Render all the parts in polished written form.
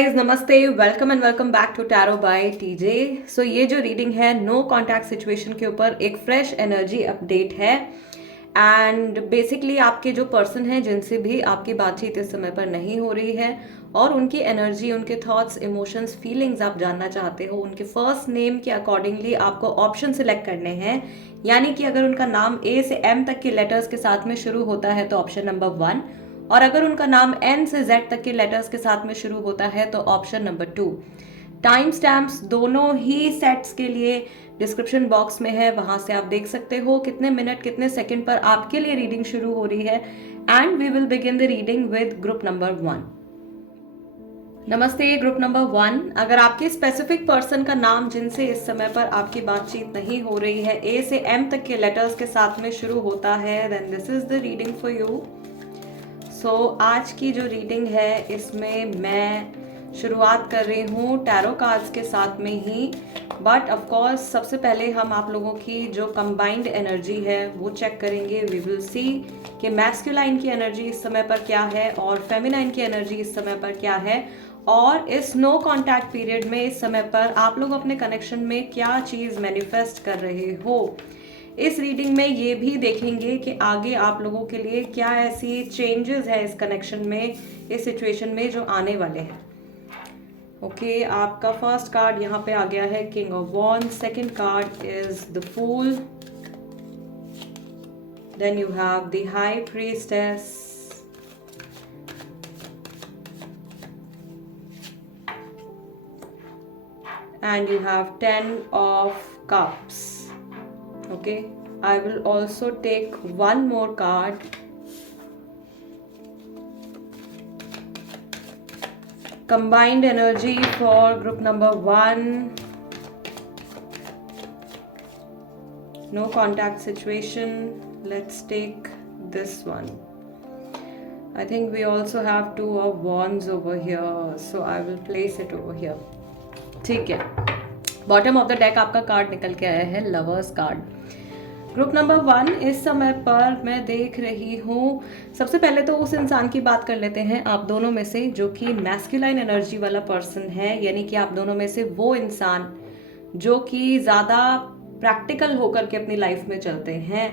Guys, नमस्ते, welcome and welcome back to tarot by TJ. So ये जो reading है नो कॉन्टैक्ट सिचुएशन के ऊपर एक फ्रेश एनर्जी अपडेट है। एंड बेसिकली आपके जो पर्सन हैं जिनसे भी आपकी बातचीत इस समय पर नहीं हो रही है और उनकी एनर्जी, उनके थॉट्स, इमोशंस, फीलिंग्स आप जानना चाहते हो, उनके फर्स्ट नेम के अकॉर्डिंगली आपको ऑप्शन सिलेक्ट करने हैं। यानी कि अगर उनका नाम ए से एम तक के लेटर्स के साथ में शुरू होता है तो ऑप्शन नंबर 1, और अगर उनका नाम एन से जेड तक के लेटर्स के साथ में शुरू होता है तो ऑप्शन नंबर 2। टाइम स्टैम्प्स दोनों ही सेट्स के लिए डिस्क्रिप्शन बॉक्स में है, वहां से आप देख सकते हो कितने मिनट कितने सेकंड पर आपके लिए रीडिंग शुरू हो रही है। And we will begin the reading with group number 1। नमस्ते ग्रुप नंबर 1। अगर आपके स्पेसिफिक पर्सन का नाम जिनसे इस समय पर आपकी बातचीत नहीं हो रही है ए से एम तक के लेटर्स के साथ में शुरू होता है, then this is the reading for you. So आज की जो रीडिंग है इसमें मैं शुरुआत कर रही हूँ टैरो कार्ड्स के साथ में ही, बट ऑफ कोर्स सबसे पहले हम आप लोगों की जो कंबाइंड एनर्जी है वो चेक करेंगे। वी विल सी कि मैस्कुलाइन की एनर्जी इस समय पर क्या है और फेमिनाइन की एनर्जी इस समय पर क्या है, और इस नो कॉन्टैक्ट पीरियड में इस समय पर आप लोग अपने कनेक्शन में क्या चीज़ मैनिफेस्ट कर रहे हो। इस रीडिंग में ये भी देखेंगे कि आगे आप लोगों के लिए क्या ऐसी चेंजेस है इस कनेक्शन में, इस सिचुएशन में जो आने वाले हैं। ओके, आपका फर्स्ट कार्ड यहाँ पे आ गया है king of wands, second card is the fool, then you have the high priestess, and you have 10 of cups. Okay, I will also take one more card. Combined energy for group number 1. No contact situation. Let's take this one. I think we also have 2 of wands over here, so I will place it over here. ठीक है, bottom of the deck आपका card निकल के आया है lovers card. Group number 1 इस समय पर मैं देख रही हूँ, सबसे पहले तो उस इंसान की बात कर लेते हैं आप दोनों में से जो कि मैस्कुलाइन एनर्जी वाला पर्सन है, यानी कि आप दोनों में से वो इंसान जो कि ज़्यादा प्रैक्टिकल होकर के अपनी लाइफ में चलते हैं।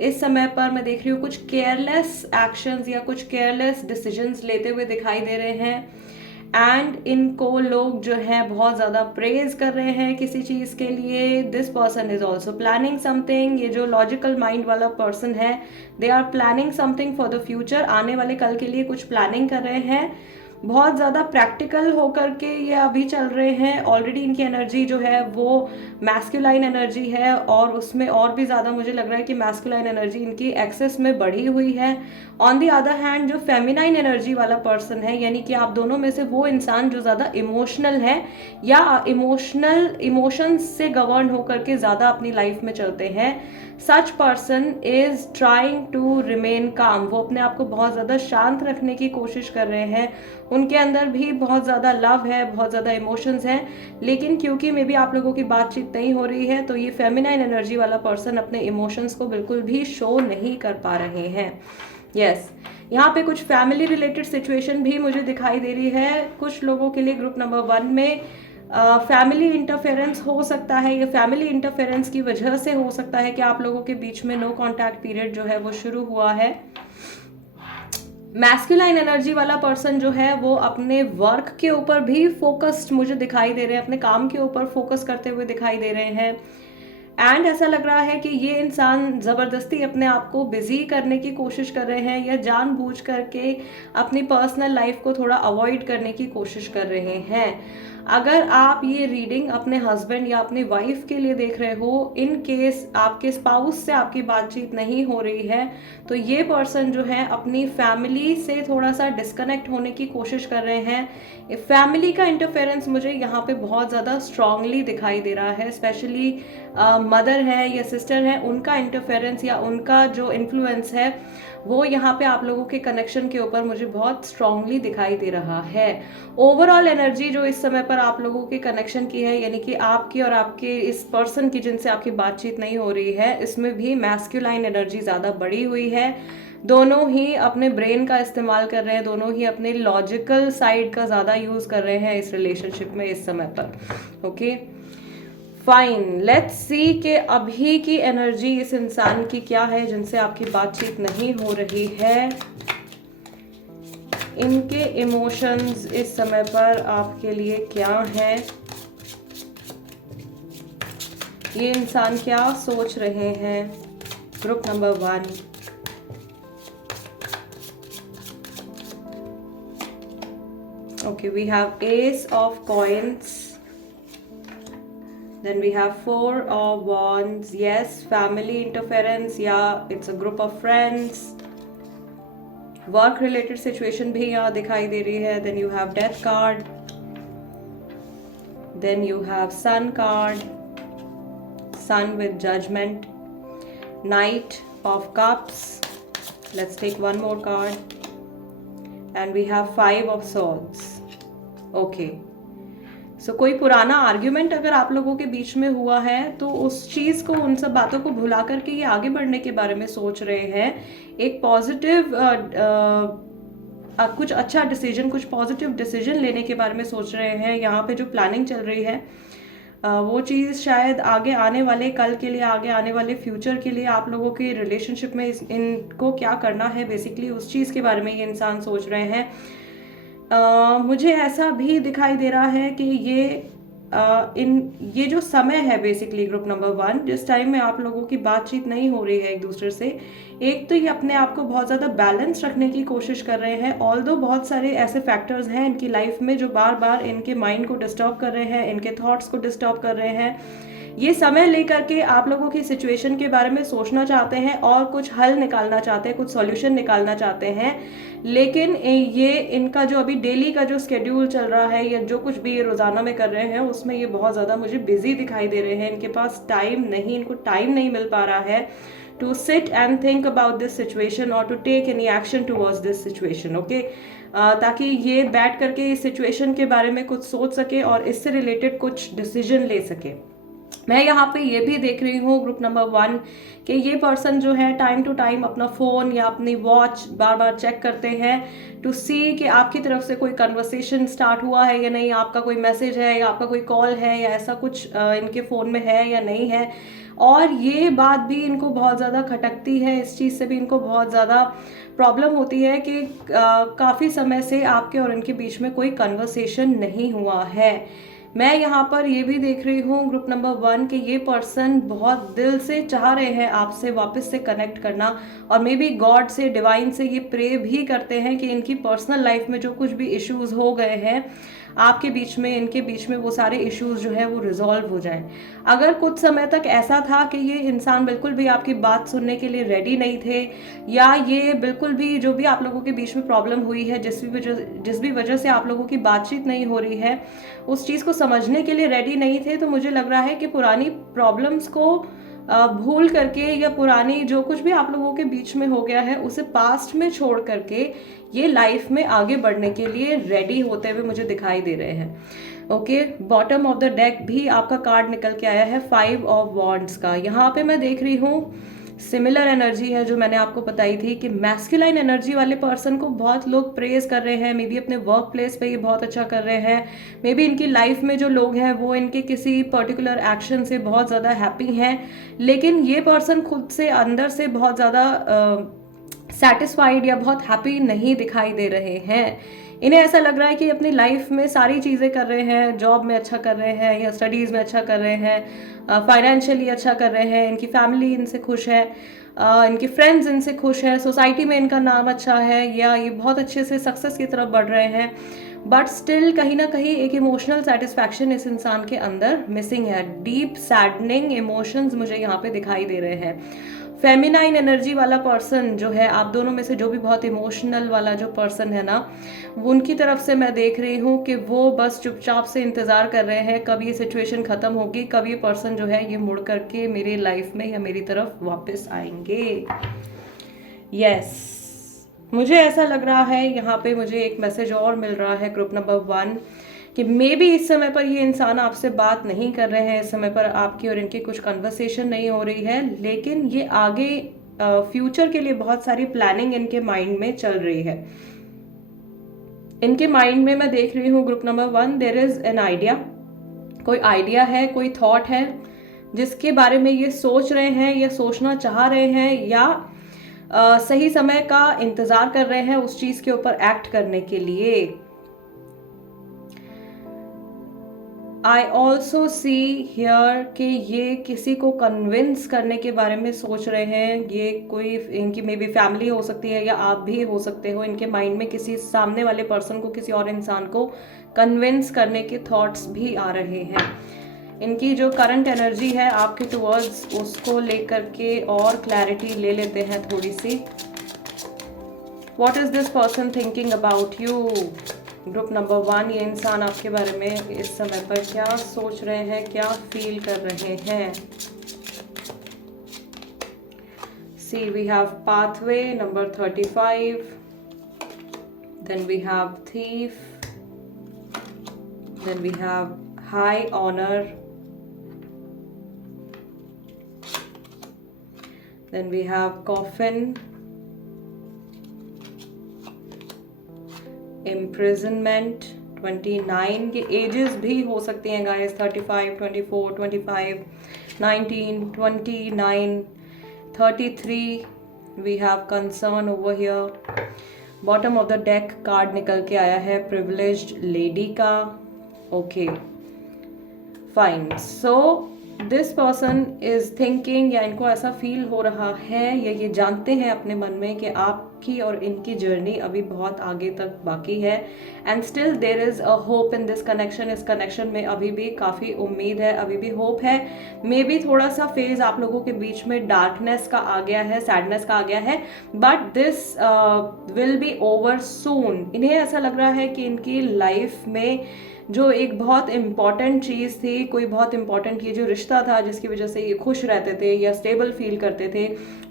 इस समय पर मैं देख रही हूँ कुछ केयरलेस एक्शंस या कुछ केयरलेस डिसीजंस लेते हुए दिखाई दे रहे हैं। एंड इनको लोग जो है बहुत ज़्यादा प्रेज कर रहे हैं किसी चीज़ के लिए। This person is also planning something. ये जो लॉजिकल माइंड वाला पर्सन है, they are planning something for the future. आने वाले कल के लिए कुछ प्लानिंग कर रहे हैं, बहुत ज़्यादा प्रैक्टिकल होकर के ये अभी चल रहे हैं। ऑलरेडी इनकी एनर्जी जो है वो मैस्कुलाइन एनर्जी है, और उसमें और भी ज़्यादा मुझे लग रहा है कि मैस्कुलाइन एनर्जी इनकी एक्सेस में बढ़ी हुई है। ऑन दी अदर हैंड जो फेमिनाइन एनर्जी वाला पर्सन है, यानी कि आप दोनों में से वो इंसान जो ज़्यादा इमोशनल है या इमोशंस से गवर्न होकर के ज़्यादा अपनी लाइफ में चलते हैं, such person is trying to remain calm. वो अपने आप को बहुत ज़्यादा शांत रखने की कोशिश कर रहे हैं। उनके अंदर भी बहुत ज़्यादा लव है, बहुत ज़्यादा इमोशंस हैं, लेकिन क्योंकि मे बी आप लोगों की बातचीत नहीं हो रही है तो ये फेमिनाइन एनर्जी वाला पर्सन अपने इमोशंस को बिल्कुल भी शो नहीं कर पा रहे हैं। यस, यहाँ पे कुछ फैमिली रिलेटेड सिचुएशन भी मुझे दिखाई दे रही है कुछ लोगों के लिए। ग्रुप नंबर 1 में फैमिली इंटरफेरेंस हो सकता है, या फैमिली इंटरफेरेंस की वजह से हो सकता है कि आप लोगों के बीच में नो कॉन्टैक्ट पीरियड जो है वो शुरू हुआ है। मैस्कुलाइन एनर्जी वाला पर्सन जो है वो अपने वर्क के ऊपर भी फोकस्ड मुझे दिखाई दे रहे हैं, अपने काम के ऊपर फोकस करते हुए दिखाई दे रहे हैं। एंड ऐसा लग रहा है कि ये इंसान ज़बरदस्ती अपने आप को बिजी करने की कोशिश कर रहे हैं, या जानबूझ करके अपनी पर्सनल लाइफ को थोड़ा अवॉइड करने की कोशिश कर रहे हैं। अगर आप ये रीडिंग अपने हस्बैंड या अपनी वाइफ के लिए देख रहे हो, इन केस आपके स्पाउस से आपकी बातचीत नहीं हो रही है, तो ये पर्सन जो है अपनी फैमिली से थोड़ा सा डिस्कनेक्ट होने की कोशिश कर रहे हैं। फैमिली का इंटरफेरेंस मुझे यहाँ पे बहुत ज़्यादा स्ट्रांगली दिखाई दे रहा है, स्पेशली मदर है या सिस्टर है, उनका इंटरफेरेंस या उनका जो इन्फ्लुएंस है वो यहाँ पे आप लोगों के कनेक्शन के ऊपर मुझे बहुत स्ट्रांगली दिखाई दे रहा है। ओवरऑल एनर्जी जो इस समय पर पर आप लोगों के कनेक्शन की है, यानी कि आपकी और आपके इस पर्सन की जिनसे आपकी बातचीत नहीं हो रही है, इसमें भी मैस्कुलाइन एनर्जी ज़्यादा बढ़ी हुई है। दोनों ही अपने ब्रेन का इस्तेमाल कर रहे हैं, दोनों ही अपने लॉजिकल साइड का ज़्यादा यूज़ कर रहे हैं इस रिलेशनशिप में इस समय पर। ओके फाइन, लेट्स सी कि अभी की एनर्जी इस इंसान की क्या है जिनसे आपकी बातचीत नहीं हो रही है। इनके इमोशंस इस समय पर आपके लिए क्या हैं, ये इंसान क्या सोच रहे हैं। Group number 1, okay, we have Ace of Coins, then we have 4 of Wands. Yes, family interference, yeah, it's a group of friends. Work related situation भी यहाँ दिखाई दे रही है। Then you have death card, then you have sun card, sun with judgement, knight of cups, let's take one more card, and we have 5 of swords. Okay, so कोई पुराना argument अगर आप लोगों के बीच में हुआ है तो उस चीज़ को, उन सब बातों को भुला करके ये आगे बढ़ने के बारे में सोच रहे हैं। एक पॉजिटिव कुछ अच्छा डिसीजन, कुछ पॉजिटिव डिसीजन लेने के बारे में सोच रहे हैं। यहाँ पे जो प्लानिंग चल रही है वो चीज़ शायद आगे आने वाले कल के लिए, आगे आने वाले फ्यूचर के लिए आप लोगों के रिलेशनशिप में इनको क्या करना है, बेसिकली उस चीज़ के बारे में ये इंसान सोच रहे हैं। मुझे ऐसा भी दिखाई दे रहा है कि ये जो समय है बेसिकली ग्रुप नंबर 1, जिस टाइम में आप लोगों की बातचीत नहीं हो रही है एक दूसरे से, एक तो ये अपने आप को बहुत ज़्यादा बैलेंस रखने की कोशिश कर रहे हैं। ऑल्दो बहुत सारे ऐसे फैक्टर्स हैं इनकी लाइफ में जो बार बार इनके माइंड को डिस्टर्ब कर रहे हैं, इनके थॉट्स को डिस्टर्ब कर रहे हैं। ये समय लेकर के आप लोगों की सिचुएशन के बारे में सोचना चाहते हैं और कुछ हल निकालना चाहते हैं, कुछ सॉल्यूशन निकालना चाहते हैं। लेकिन ये इनका जो अभी डेली का जो स्केड्यूल चल रहा है या जो कुछ भी ये रोज़ाना में कर रहे हैं उसमें ये बहुत ज़्यादा मुझे बिजी दिखाई दे रहे हैं। इनके पास टाइम नहीं, इनको टाइम नहीं मिल पा रहा है to sit and think about this situation और to take any action towards this situation. Okay, ताकि ये बैठ करके इस सिचुएशन के बारे में कुछ सोच सके और इससे रिलेटेड कुछ डिसीजन ले सके। मैं यहाँ पे ये भी देख रही हूँ ग्रुप नंबर 1 कि ये पर्सन जो है टाइम टू टाइम अपना फ़ोन या अपनी वॉच बार बार चेक करते हैं टू सी कि आपकी तरफ से कोई कन्वर्सेशन स्टार्ट हुआ है या नहीं, आपका कोई मैसेज है या आपका कोई कॉल है या ऐसा कुछ इनके फ़ोन में है या नहीं है। और ये बात भी इनको बहुत ज़्यादा खटकती है, इस चीज़ से भी इनको बहुत ज़्यादा प्रॉब्लम होती है कि काफ़ी समय से आपके और इनके बीच में कोई कन्वर्सेशन नहीं हुआ है। मैं यहाँ पर ये भी देख रही हूँ ग्रुप नंबर 1 कि ये पर्सन बहुत दिल से चाह रहे हैं आपसे वापस से कनेक्ट करना, और मे बी गॉड से, डिवाइन से ये प्रे भी करते हैं कि इनकी पर्सनल लाइफ में जो कुछ भी इश्यूज हो गए हैं आपके बीच में, इनके बीच में, वो सारे इश्यूज जो है वो रिजॉल्व हो जाएं। अगर कुछ समय तक ऐसा था कि ये इंसान बिल्कुल भी आपकी बात सुनने के लिए रेडी नहीं थे, या ये बिल्कुल भी जो भी आप लोगों के बीच में प्रॉब्लम हुई है, जिस भी वजह से आप लोगों की बातचीत नहीं हो रही है, उस चीज़ को समझने के लिए रेडी नहीं थे, तो मुझे लग रहा है कि पुरानी प्रॉब्लम्स को भूल करके या पुरानी जो कुछ भी आप लोगों के बीच में हो गया है उसे पास्ट में छोड़ करके ये लाइफ में आगे बढ़ने के लिए रेडी होते हुए मुझे दिखाई दे रहे हैं। Okay, bottom of the deck भी आपका कार्ड निकल के आया है 5 ऑफ वॉन्ड्स का। यहाँ पे मैं देख रही हूँ सिमिलर एनर्जी है जो मैंने आपको बताई थी कि मैस्कुलाइन एनर्जी वाले पर्सन को बहुत लोग प्रेज कर रहे हैं, मे बी अपने वर्क प्लेस पे ये बहुत अच्छा कर रहे हैं, मे बी इनकी लाइफ में जो लोग हैं वो इनके किसी पर्टिकुलर एक्शन से बहुत ज़्यादा हैप्पी हैं, लेकिन ये पर्सन खुद से अंदर से बहुत ज़्यादा सेटिस्फाइड या बहुत हैप्पी नहीं दिखाई दे रहे हैं। इन्हें ऐसा लग रहा है कि अपनी लाइफ में सारी चीज़ें कर रहे हैं, जॉब में अच्छा कर रहे हैं या स्टडीज़ में अच्छा कर रहे हैं, फाइनेंशियली अच्छा कर रहे हैं, इनकी फैमिली इनसे खुश है, इनके फ्रेंड्स इनसे खुश है, सोसाइटी में इनका नाम अच्छा है, या ये बहुत अच्छे से सक्सेस की तरफ बढ़ रहे हैं। बट स्टिल कहीं ना कहीं एक इमोशनल सेटिस्फैक्शन इस इंसान के अंदर मिसिंग है। डीप सैडनिंग इमोशंस मुझे यहाँ पे दिखाई दे रहे हैं। फेमिनाइन एनर्जी वाला पर्सन जो है, आप दोनों में से जो भी बहुत इमोशनल वाला जो पर्सन है ना, उनकी तरफ से मैं देख रही हूँ कि वो बस चुपचाप से इंतज़ार कर रहे हैं कब ये सिचुएशन ख़त्म होगी, कब ये पर्सन जो है ये मुड़ करके मेरी लाइफ में या मेरी तरफ वापस आएंगे। यस, मुझे ऐसा लग रहा है यहाँ पे मुझे एक मैसेज और मिल रहा है ग्रुप नंबर 1 कि मे बी इस समय पर ये इंसान आपसे बात नहीं कर रहे हैं, इस समय पर आपकी और इनकी कुछ कन्वर्सेशन नहीं हो रही है, लेकिन ये आगे फ्यूचर के लिए बहुत सारी प्लानिंग इनके माइंड में चल रही है। इनके माइंड में मैं देख रही हूँ group number 1, there is an idea, कोई आइडिया है, कोई थॉट है जिसके बारे में ये सोच रहे हैं या सोचना चाह रहे हैं, या सही समय का इंतजार कर रहे हैं उस चीज के ऊपर एक्ट करने के लिए। आई ऑल्सो सी हियर कि ये किसी को कन्विंस करने के बारे में सोच रहे हैं। ये कोई इनकी मे बी फैमिली हो सकती है या आप भी हो सकते हो। इनके माइंड में किसी सामने वाले पर्सन को, किसी और इंसान को कन्विंस करने के थॉट्स भी आ रहे हैं। इनकी जो करंट एनर्जी है आपके टुवर्ड्स, उसको लेकर के और क्लैरिटी ले लेते हैं थोड़ी सी। What is this person thinking about you? Group number 1, ये इंसान आपके बारे में इस समय पर क्या सोच रहे हैं, क्या फील कर रहे हैं? See, we have pathway number 35, then we have thief, then we have high honour, then we have coffin, imprisonment. 29 के एजेस भी हो सकती हैं guys, 35, 24, 25, 19, 29, 33। We have concern over here. Bottom of the deck card निकल के आया है privileged lady का। Okay fine, so this person is thinking, या इनको ऐसा फील हो रहा है या ये जानते हैं अपने मन में कि आपकी और इनकी जर्नी अभी बहुत आगे तक बाकी है, and still there is a hope in this connection. इस कनेक्शन में अभी भी काफ़ी उम्मीद है, अभी भी होप है। मे बी थोड़ा सा फेज आप लोगों के बीच में डार्कनेस का आ गया है, सैडनेस का आ गया है, but this will be over soon. इन्हें ऐसा लग रहा है कि इनकी लाइफ में जो एक बहुत इंपॉर्टेंट चीज़ थी, कोई बहुत इंपॉर्टेंट ये जो रिश्ता था जिसकी वजह से ये खुश रहते थे या स्टेबल फील करते थे,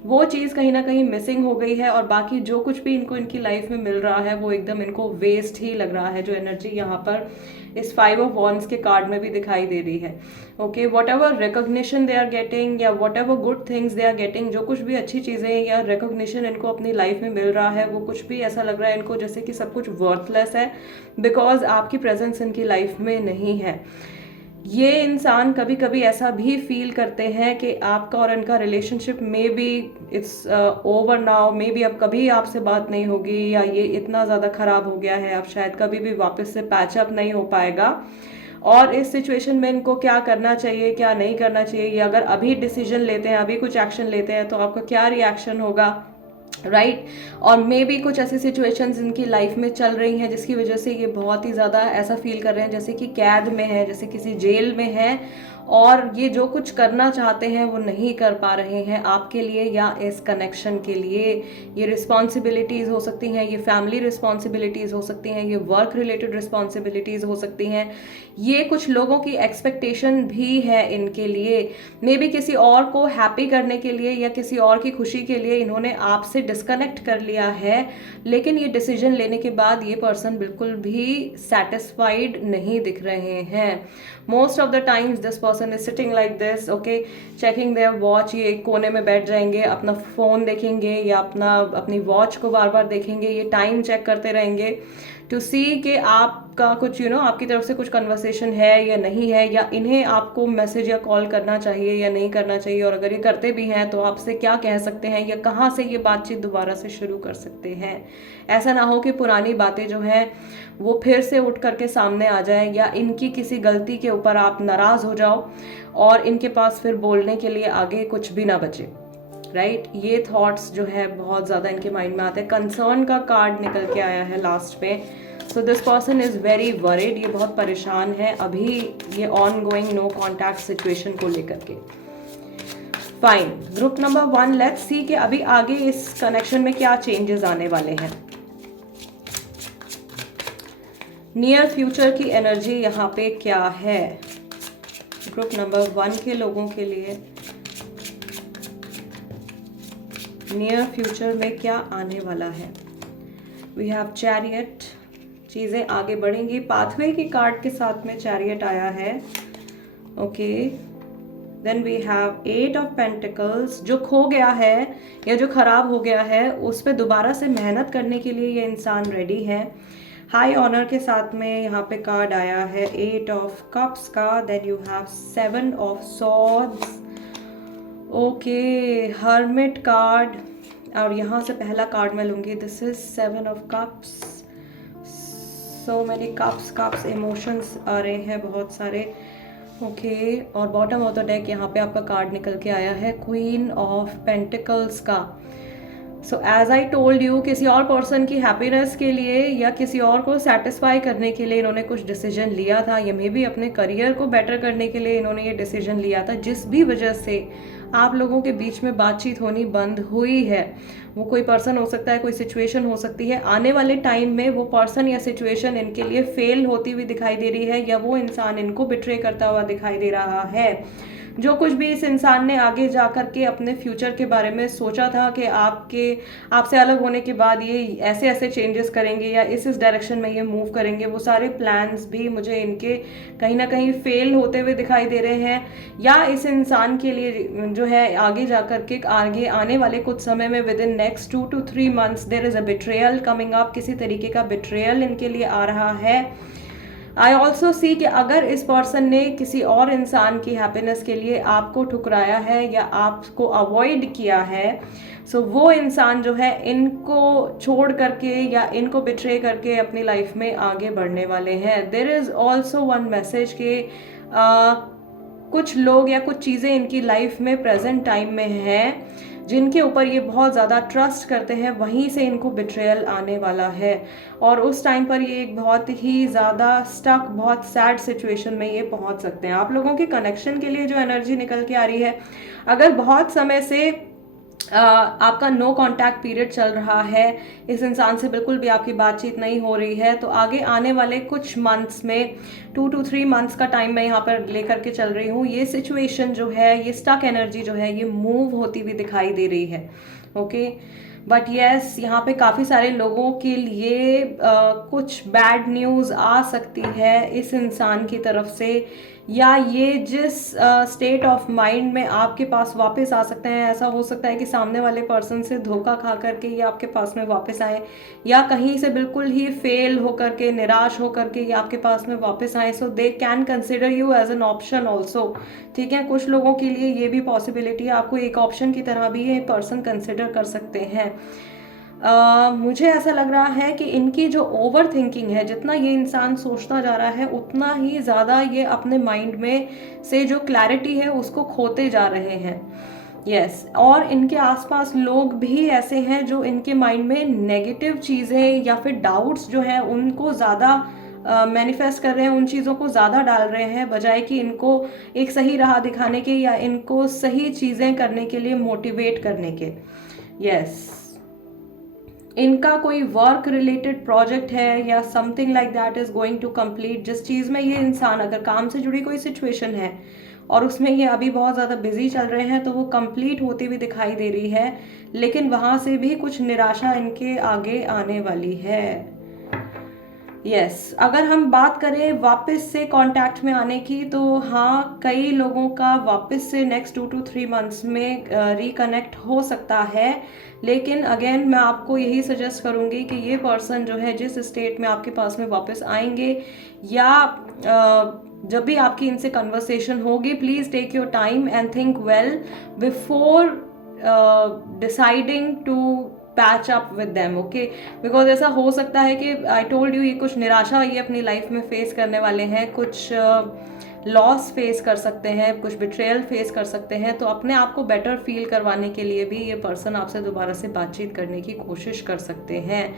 वो चीज़ कहीं ना कहीं मिसिंग हो गई है, और बाकी जो कुछ भी इनको इनकी लाइफ में मिल रहा है वो एकदम इनको वेस्ट ही लग रहा है। जो एनर्जी यहाँ पर इस 5 ऑफ वॉन्ड्स के कार्ड में भी दिखाई दे रही है। Okay, whatever recognition they are getting, या whatever good things they are getting, जो कुछ भी अच्छी चीज़ें या रिकॉग्निशन इनको अपनी लाइफ में मिल रहा है, वो कुछ भी ऐसा लग रहा है इनको जैसे कि सब कुछ वर्थलेस है, बिकॉज आपकी प्रेजेंस इनकी लाइफ में नहीं है। ये इंसान कभी कभी ऐसा भी फील करते हैं कि आपका और इनका relationship may be it's over now, may be अब कभी आपसे बात नहीं होगी, या ये इतना ज़्यादा ख़राब हो गया है अब शायद कभी भी वापस से पैचअप नहीं हो पाएगा। और इस सिचुएशन में इनको क्या करना चाहिए, क्या नहीं करना चाहिए, या अगर अभी डिसीजन लेते हैं, अभी कुछ एक्शन लेते हैं, तो आपका क्या रिएक्शन होगा, राइट। और मे बी कुछ ऐसी सिचुएशंस इनकी लाइफ में चल रही हैं जिसकी वजह से ये बहुत ही ज़्यादा ऐसा फील कर रहे हैं जैसे कि कैद में है, जैसे किसी जेल में है, और ये जो कुछ करना चाहते हैं वो नहीं कर पा रहे हैं आपके लिए या इस कनेक्शन के लिए। ये रिस्पॉन्सिबिलिटीज़ हो सकती हैं, ये फैमिली रिस्पॉन्सिबिलिटीज़ हो सकती हैं, ये वर्क रिलेटेड रिस्पॉन्सिबिलिटीज़ हो सकती हैं, ये कुछ लोगों की एक्सपेक्टेशन भी है इनके लिए। मे बी किसी और को हैप्पी करने के लिए या किसी और की खुशी के लिए इन्होंने आपसे डिस्कनेक्ट कर लिया है, लेकिन ये डिसीजन लेने के बाद ये पर्सन बिल्कुल भी सेटिस्फाइड नहीं दिख रहे हैं। Most of the times this person is sitting like this, okay, checking there watch. ये एक कोने में बैठ जाएंगे, अपना फोन देखेंगे या अपनी वॉच को बार बार देखेंगे, ये टाइम चेक करते रहेंगे टू सी कि आपका कुछ आपकी तरफ से कुछ कन्वर्सेशन है या नहीं है, या इन्हें आपको मैसेज या कॉल करना चाहिए या नहीं करना चाहिए, और अगर ये करते भी हैं तो आपसे क्या कह सकते हैं या कहाँ से ये बातचीत दोबारा से शुरू कर सकते हैं। ऐसा ना हो कि पुरानी बातें जो हैं वो फिर से उठ करके सामने आ जाए, या इनकी किसी गलती के ऊपर आप नाराज हो जाओ और इनके पास फिर बोलने के लिए आगे कुछ भी ना बचे, राइट। ये थॉट्स जो है बहुत ज़्यादा इनके माइंड में आते हैं। कंसर्न का कार्ड निकल के आया है लास्ट में। So this person is very worried, ये बहुत परेशान है अभी ये ongoing no contact situation को लेकर के। Fine, group number 1, let's see कि अभी आगे इस कनेक्शन में क्या चेंजेस आने वाले हैं। नियर फ्यूचर की एनर्जी यहाँ पे क्या है ग्रुप नंबर 1 के लोगों के लिए? नियर फ्यूचर में क्या आने वाला है? वी हैव चैरियट, चीज़ें आगे बढ़ेंगी। पाथवे के कार्ड के साथ में चैरियट आया है। Okay, then we have 8 of pentacles. जो खो गया है या जो खराब हो गया है उस पर दोबारा से मेहनत करने के लिए ये इंसान रेडी है। हाई ऑनर के साथ में यहाँ पे कार्ड आया है 8 ऑफ कप्स का। Then you have 7 of swords. Okay, hermit card, और यहाँ से पहला कार्ड मैं लूँगी। This is 7 of cups. So many cups emotions आ रहे हैं बहुत सारे। ओके, और बॉटम ऑफ द डेक यहाँ पे आपका कार्ड निकल के आया है क्वीन ऑफ पेंटिकल्स का। So as I told you, किसी और पर्सन की हैप्पीनेस के लिए या किसी और को सेटिस्फाई करने के लिए इन्होंने कुछ डिसीजन लिया था, या मे बी अपने करियर को बेटर करने के लिए इन्होंने ये डिसीजन लिया था, जिस भी वजह से आप लोगों के बीच में बातचीत होनी बंद हुई है। वो कोई पर्सन हो सकता है, कोई सिचुएशन हो सकती है। आने वाले टाइम में वो पर्सन या सिचुएशन इनके लिए फेल होती हुई दिखाई दे रही है, या वो इंसान इनको बिट्रे करता हुआ दिखाई दे रहा है। जो कुछ भी इस इंसान ने आगे जा कर के अपने फ्यूचर के बारे में सोचा था कि आपसे अलग होने के बाद ये ऐसे ऐसे चेंजेस करेंगे या इस डायरेक्शन में ये मूव करेंगे, वो सारे प्लान्स भी मुझे इनके कहीं ना कहीं फेल होते हुए दिखाई दे रहे हैं। या इस इंसान के लिए जो है आगे जा कर के आगे आने वाले कुछ समय में within next 2 to 3 months there is a betrayal coming up. किसी तरीके का बिट्रेयल इनके लिए आ रहा है। आई ऑल्सो सी कि अगर इस पर्सन ने किसी और इंसान की हैप्पीनेस के लिए आपको ठुकराया है या आपको अवॉइड किया है, सो वो इंसान जो है इनको छोड़ करके या इनको बिट्रे करके अपनी लाइफ में आगे बढ़ने वाले हैं। There is also one message कि कुछ लोग या कुछ चीज़ें इनकी लाइफ में प्रेजेंट टाइम में हैं जिनके ऊपर ये बहुत ज़्यादा ट्रस्ट करते हैं, वहीं से इनको बिट्रेयल आने वाला है। और उस टाइम पर ये एक बहुत ही ज़्यादा स्टक, बहुत सैड सिचुएशन में ये पहुंच सकते हैं। आप लोगों के कनेक्शन के लिए जो एनर्जी निकल के आ रही है, अगर बहुत समय से आपका नो कांटेक्ट पीरियड चल रहा है, इस इंसान से बिल्कुल भी आपकी बातचीत नहीं हो रही है, तो आगे आने वाले कुछ मंथ्स में 2 to 3 months का टाइम मैं यहाँ पर लेकर के चल रही हूँ। ये सिचुएशन जो है, ये स्टक एनर्जी जो है, ये मूव होती हुई दिखाई दे रही है। ओके, बट येस, यहाँ पे काफ़ी सारे लोगों के लिए कुछ बैड न्यूज़ आ सकती है इस इंसान की तरफ से, या ये जिस स्टेट ऑफ माइंड में आपके पास वापस आ सकते हैं, ऐसा हो सकता है कि सामने वाले पर्सन से धोखा खा करके ये आपके पास में वापस आए, या कहीं से बिल्कुल ही फेल होकर के, निराश होकर के ये आपके पास में वापस आए। So they can consider you as an option also. ठीक है, कुछ लोगों के लिए ये भी पॉसिबिलिटी है, आपको एक ऑप्शन की तरह भी ये पर्सन कंसिडर कर सकते हैं। मुझे ऐसा लग रहा है कि इनकी जो ओवर थिंकिंग है, जितना ये इंसान सोचता जा रहा है उतना ही ज़्यादा ये अपने माइंड में से जो क्लैरिटी है उसको खोते जा रहे हैं। यस, और इनके आसपास लोग भी ऐसे हैं जो इनके माइंड में नेगेटिव चीज़ें या फिर डाउट्स जो हैं उनको ज़्यादा मैनिफेस्ट कर रहे हैं, उन चीज़ों को ज़्यादा डाल रहे हैं, बजाय कि इनको एक सही राह दिखाने के या इनको सही चीज़ें करने के लिए मोटिवेट करने के। यस, इनका कोई वर्क रिलेटेड प्रोजेक्ट है या something like that is going to complete. जिस चीज़ में ये इंसान, अगर काम से जुड़ी कोई सिचुएशन है और उसमें ये अभी बहुत ज़्यादा बिजी चल रहे हैं, तो वो कंप्लीट होती हुई दिखाई दे रही है, लेकिन वहाँ से भी कुछ निराशा इनके आगे आने वाली है। यस, अगर हम बात करें वापस से कांटेक्ट में आने की, तो हाँ, कई लोगों का वापस से नेक्स्ट 2 to 3 months में रिकनेक्ट हो सकता है। लेकिन अगेन मैं आपको यही सजेस्ट करूँगी कि ये पर्सन जो है जिस स्टेट में आपके पास में वापस आएंगे, या जब भी आपकी इनसे कन्वर्सेशन होगी, please take your time and think well before deciding to patch up with them. Okay, because ऐसा हो सकता है कि आई टोल्ड यू, ये कुछ निराशा ये अपनी लाइफ में फेस करने वाले हैं, कुछ लॉस फेस कर सकते हैं, कुछ बिट्रेयल फेस कर सकते हैं। तो अपने आप को बेटर फील करवाने के लिए भी ये पर्सन आपसे दोबारा से बातचीत करने की कोशिश कर सकते हैं।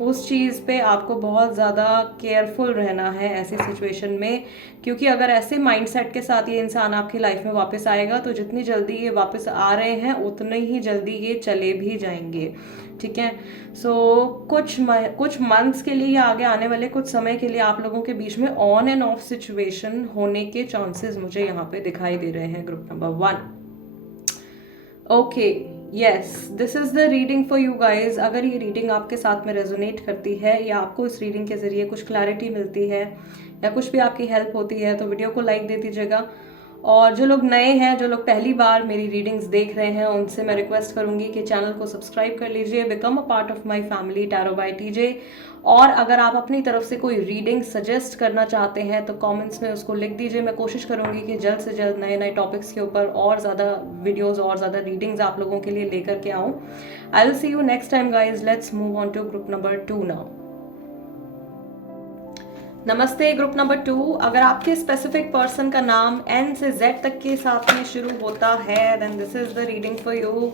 उस चीज़ पे आपको बहुत ज़्यादा केयरफुल रहना है ऐसी सिचुएशन में, क्योंकि अगर ऐसे माइंडसेट के साथ ये इंसान आपकी लाइफ में वापस आएगा, तो जितनी जल्दी ये वापस आ रहे हैं उतने ही जल्दी ये चले भी जाएंगे। ठीक है, सो कुछ मंथ्स के लिए या आगे आने वाले कुछ समय के लिए आप लोगों के बीच में ऑन एंड ऑफ सिचुएशन होने के चांसेस मुझे यहाँ पे दिखाई दे रहे हैं, group number 1। Okay, yes, this is the reading for you guys. अगर ये रीडिंग आपके साथ में रेजोनेट करती है या आपको इस रीडिंग के ज़रिए कुछ क्लैरिटी मिलती है या कुछ भी आपकी हेल्प होती है तो वीडियो को लाइक दे दीजिएगा। और जो लोग नए हैं, जो लोग पहली बार मेरी रीडिंग्स देख रहे हैं, उनसे मैं रिक्वेस्ट करूंगी कि चैनल को सब्सक्राइब कर लीजिए, become a part of my family tarot by TJ. और अगर आप अपनी तरफ से कोई रीडिंग सजेस्ट करना चाहते हैं तो कमेंट्स में उसको लिख दीजिए। मैं कोशिश करूंगी कि जल्द से जल्द नए नए टॉपिक्स के ऊपर और ज़्यादा वीडियोज़ और ज़्यादा रीडिंग्स आप लोगों के लिए लेकर के आऊँ। I will see you next time guys. Let's move on to group number 2 now. नमस्ते ग्रुप नंबर 2। अगर आपके स्पेसिफिक पर्सन का नाम एन से जेड तक के साथ में शुरू होता है then this is the reading for you.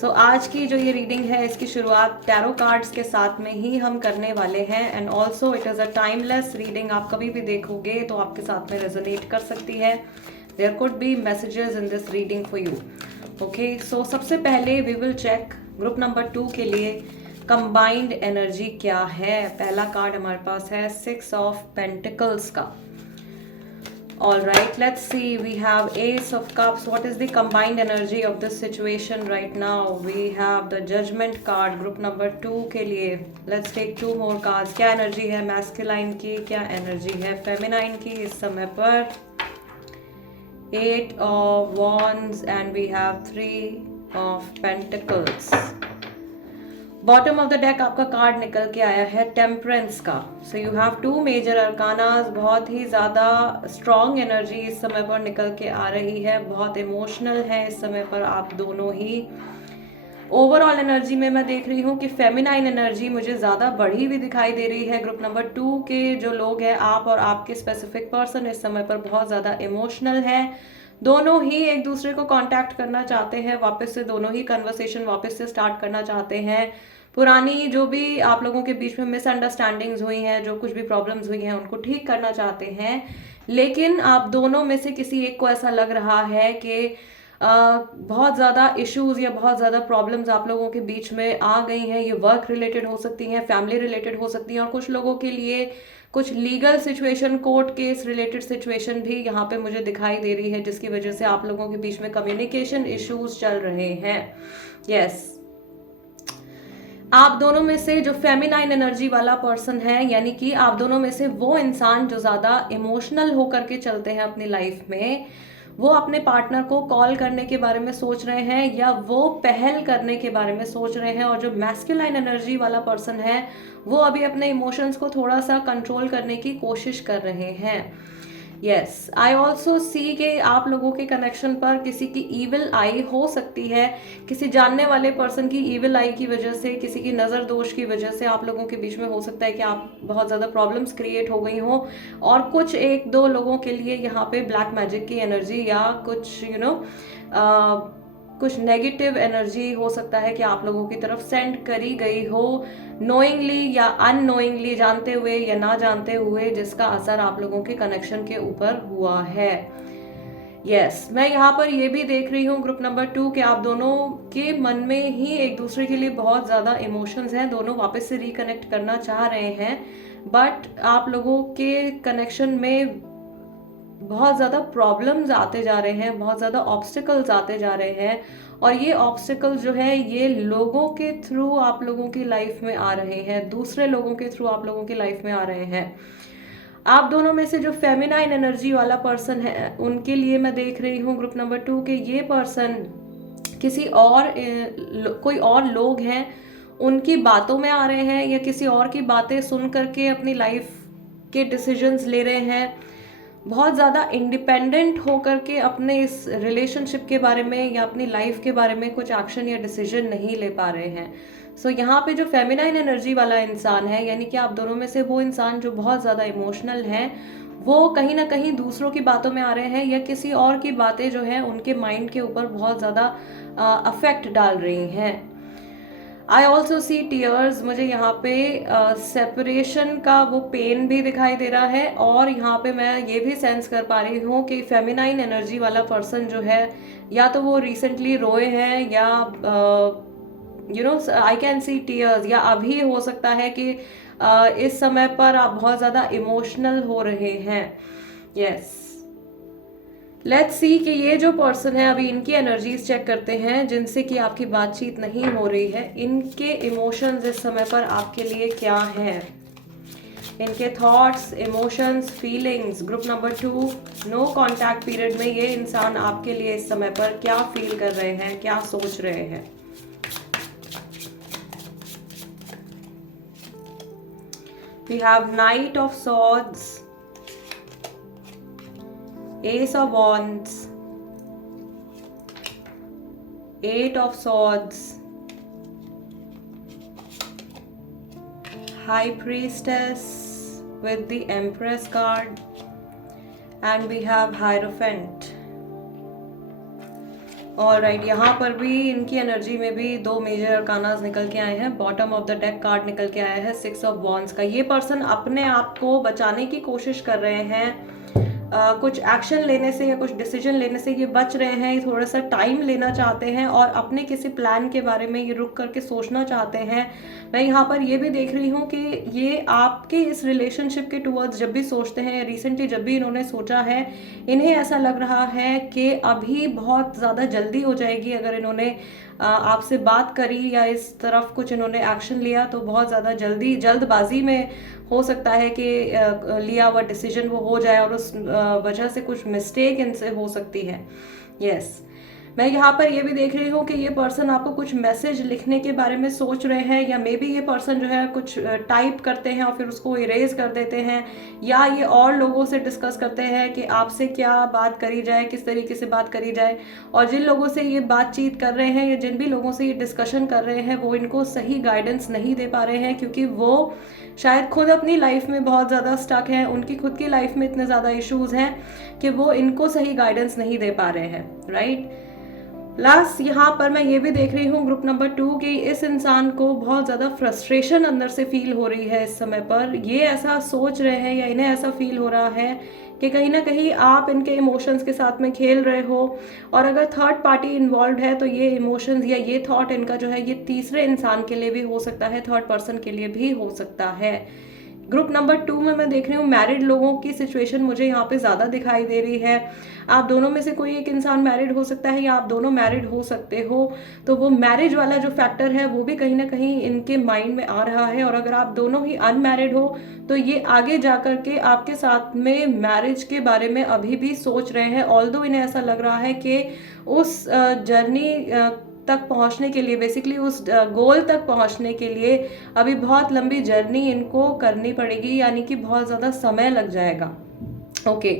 So आज की जो ये रीडिंग है इसकी शुरुआत टैरो कार्ड्स के साथ में ही हम करने वाले हैं and also it is a timeless reading. आप कभी भी देखोगे तो आपके साथ में रेजोनेट कर सकती है। There could be messages in this reading for you. Okay, so सबसे पहले we will check group number 2 के लिए कंबाइंड एनर्जी क्या है। पहला कार्ड हमारे पास है 6 ऑफ पेंटिकल्स का। All right, let's see. We have Ace of Cups. What is the combined energy of this situation right now? We have the Judgment card, group number 2 के लिए. Let's take 2 more cards. क्या energy है masculine की, क्या energy है feminine की इस समय पर? 8 of Wands and we have 3 of Pentacles. Bottom of the deck आपका कार्ड निकल के आया है टेम्परेंस का। So you have 2 major arcanas. बहुत ही ज़्यादा स्ट्रॉन्ग एनर्जी इस समय पर निकल के आ रही है, बहुत इमोशनल है इस समय पर आप दोनों ही। ओवरऑल एनर्जी में मैं देख रही हूँ कि फेमिनाइन एनर्जी मुझे ज़्यादा बढ़ी हुई दिखाई दे रही है। ग्रुप नंबर 2 के जो लोग हैं, आप और आपके स्पेसिफिक पर्सन इस समय पर बहुत ज़्यादा इमोशनल है। दोनों ही एक दूसरे को कांटेक्ट करना चाहते हैं वापस से, दोनों ही कन्वर्सेशन वापस से स्टार्ट करना चाहते हैं। पुरानी जो भी आप लोगों के बीच में मिसअंडरस्टैंडिंग्स हुई हैं, जो कुछ भी प्रॉब्लम्स हुई हैं, उनको ठीक करना चाहते हैं। लेकिन आप दोनों में से किसी एक को ऐसा लग रहा है कि बहुत ज़्यादा इश्यूज या बहुत ज़्यादा प्रॉब्लम्स आप लोगों के बीच में आ गई हैं। ये वर्क रिलेटेड हो सकती हैं, फैमिली रिलेटेड हो सकती हैं और कुछ लोगों के लिए कुछ legal situation, court case related situation भी यहाँ पे मुझे दिखाई दे रही है, जिसकी वजह से आप लोगों के बीच में कम्युनिकेशन इश्यूज चल रहे हैं। यस, आप दोनों में से जो फेमिनाइन एनर्जी वाला पर्सन है, यानी कि आप दोनों में से वो इंसान जो ज़्यादा इमोशनल होकर के चलते हैं अपनी लाइफ में, वो अपने पार्टनर को कॉल करने के बारे में सोच रहे हैं या वो पहल करने के बारे में सोच रहे हैं। और जो मैस्कुलाइन एनर्जी वाला पर्सन है वो अभी अपने इमोशंस को थोड़ा सा कंट्रोल करने की कोशिश कर रहे हैं। यस, आई ऑल्सो सी कि आप लोगों के कनेक्शन पर किसी की ईविल आई हो सकती है। किसी जानने वाले पर्सन की ईविल आई की वजह से, किसी की नज़र दोष की वजह से आप लोगों के बीच में हो सकता है कि आप बहुत ज़्यादा प्रॉब्लम्स क्रिएट हो गई हो। और कुछ 1-2 लोगों के लिए यहाँ पे ब्लैक मैजिक की एनर्जी या कुछ कुछ नेगेटिव एनर्जी हो सकता है कि आप लोगों की तरफ सेंड करी गई हो, नोइंगली या अननोइंगली, जानते हुए या ना जानते हुए, जिसका असर आप लोगों के कनेक्शन के ऊपर हुआ है। यस, मैं यहाँ पर ये भी देख रही हूँ ग्रुप नंबर 2 कि आप दोनों के मन में ही एक दूसरे के लिए बहुत ज़्यादा इमोशंस हैं। दोनों वापस से रिकनेक्ट करना चाह रहे हैं, बट आप लोगों के कनेक्शन में बहुत ज़्यादा प्रॉब्लम्स आते जा रहे हैं, बहुत ज़्यादा ऑब्स्टिकल्स आते जा रहे हैं। और ये ऑब्स्टिकल जो है ये लोगों के थ्रू आप लोगों की लाइफ में आ रहे हैं, दूसरे लोगों के थ्रू आप लोगों की लाइफ में आ रहे हैं। आप दोनों में से जो फेमिनाइन एनर्जी वाला पर्सन है उनके लिए मैं देख रही हूँ ग्रुप नंबर 2 के ये पर्सन किसी और कोई और लोग हैं उनकी बातों में आ रहे हैं या किसी और की बातें सुन करके अपनी लाइफ के डिसीजंस ले रहे हैं। बहुत ज़्यादा इंडिपेंडेंट होकर के अपने इस रिलेशनशिप के बारे में या अपनी लाइफ के बारे में कुछ एक्शन या डिसीजन नहीं ले पा रहे हैं। सो यहाँ पे जो फेमिनाइन एनर्जी वाला इंसान है, यानी कि आप दोनों में से वो इंसान जो बहुत ज़्यादा इमोशनल है, वो कहीं ना कहीं दूसरों की बातों में आ रहे हैं या किसी और की बातें जो है उनके माइंड के ऊपर बहुत ज़्यादा अफेक्ट डाल रही हैं। आई ऑल्सो सी टीयर्स। मुझे यहाँ पे सेपरेशन का वो पेन भी दिखाई दे रहा है और यहाँ पे मैं ये भी सेंस कर पा रही हूँ कि फेमिनाइन एनर्जी वाला पर्सन जो है या तो वो रिसेंटली रोए हैं या आई कैन सी टीयर्स, या अभी हो सकता है कि इस समय पर आप बहुत ज़्यादा इमोशनल हो रहे हैं। यस, लेट्स सी कि ये जो पर्सन है, अभी इनकी एनर्जीज चेक करते हैं जिनसे कि आपकी बातचीत नहीं हो रही है। इनके इमोशंस इस समय पर आपके लिए क्या हैं, इनके thoughts, emotions, feelings. Group number 2, no contact period में ये इंसान आपके लिए इस समय पर क्या फील कर रहे हैं, क्या सोच रहे हैं। We have knight of swords, ace of wands, eight of swords, high priestess with the Empress card, and we have Hierophant. Alright, यहाँ पर भी इनकी एनर्जी में भी दो मेजर अरकानास निकल के आए हैं। Bottom of the deck card निकल के आया है 6 ऑफ वॉन्ड्स का। ये पर्सन अपने आप को बचाने की कोशिश कर रहे हैं, कुछ एक्शन लेने से या कुछ डिसीजन लेने से ये बच रहे हैं। ये थोड़ा सा टाइम लेना चाहते हैं और अपने किसी प्लान के बारे में ये रुक करके सोचना चाहते हैं। मैं यहाँ पर ये भी देख रही हूँ कि ये आपके इस रिलेशनशिप के टुवर्ड्स जब भी सोचते हैं, रिसेंटली जब भी इन्होंने सोचा है, इन्हें ऐसा लग रहा है कि अभी बहुत ज़्यादा जल्दी हो जाएगी। अगर इन्होंने आपसे बात करी या इस तरफ कुछ इन्होंने एक्शन लिया तो बहुत ज़्यादा जल्दबाजी में हो सकता है कि लिया हुआ डिसीजन वो हो जाए और उस वजह से कुछ मिस्टेक इनसे हो सकती है। यस, मैं यहाँ पर ये भी देख रही हूँ कि ये पर्सन आपको कुछ मैसेज लिखने के बारे में सोच रहे हैं, या मे बी ये पर्सन जो है कुछ टाइप करते हैं और फिर उसको इरेज कर देते हैं, या ये और लोगों से डिस्कस करते हैं कि आपसे क्या बात करी जाए, किस तरीके से बात करी जाए। और जिन लोगों से ये बातचीत कर रहे हैं या जिन भी लोगों से ये डिस्कशन कर रहे हैं, वो इनको सही गाइडेंस नहीं दे पा रहे हैं, क्योंकि वो शायद खुद अपनी लाइफ में बहुत ज़्यादा स्टक हैं। उनकी खुद की लाइफ में इतने ज़्यादा इश्यूज हैं कि वो इनको सही गाइडेंस नहीं दे पा रहे हैं, राइट। प्लस यहाँ पर मैं ये भी देख रही हूँ ग्रुप नंबर 2 कि इस इंसान को बहुत ज़्यादा फ्रस्ट्रेशन अंदर से फील हो रही है इस समय पर। ये ऐसा सोच रहे हैं या इन्हें ऐसा फील हो रहा है कि कहीं ना कहीं आप इनके इमोशंस के साथ में खेल रहे हो, और अगर थर्ड पार्टी इन्वॉल्व है तो ये इमोशंस या ये थॉट इनका जो है ये तीसरे इंसान के लिए भी हो सकता है, थर्ड पर्सन के लिए भी हो सकता है। ग्रुप नंबर 2 में मैं देख रही हूँ मैरिड लोगों की सिचुएशन मुझे यहाँ पे ज़्यादा दिखाई दे रही है। आप दोनों में से कोई एक इंसान मैरिड हो सकता है या आप दोनों मैरिड हो सकते हो, तो वो मैरिज वाला जो फैक्टर है वो भी कहीं ना कहीं इनके माइंड में आ रहा है। और अगर आप दोनों ही अनमैरिड हो तो ये आगे जा कर के आपके साथ में मैरिज के बारे में अभी भी सोच रहे हैं। ऑल्दो इन्हें ऐसा लग रहा है कि उस जर्नी तक पहुंचने के लिए, बेसिकली उस गोल तक पहुंचने के लिए अभी बहुत लंबी जर्नी इनको करनी पड़ेगी, यानी कि बहुत ज़्यादा समय लग जाएगा। ओके,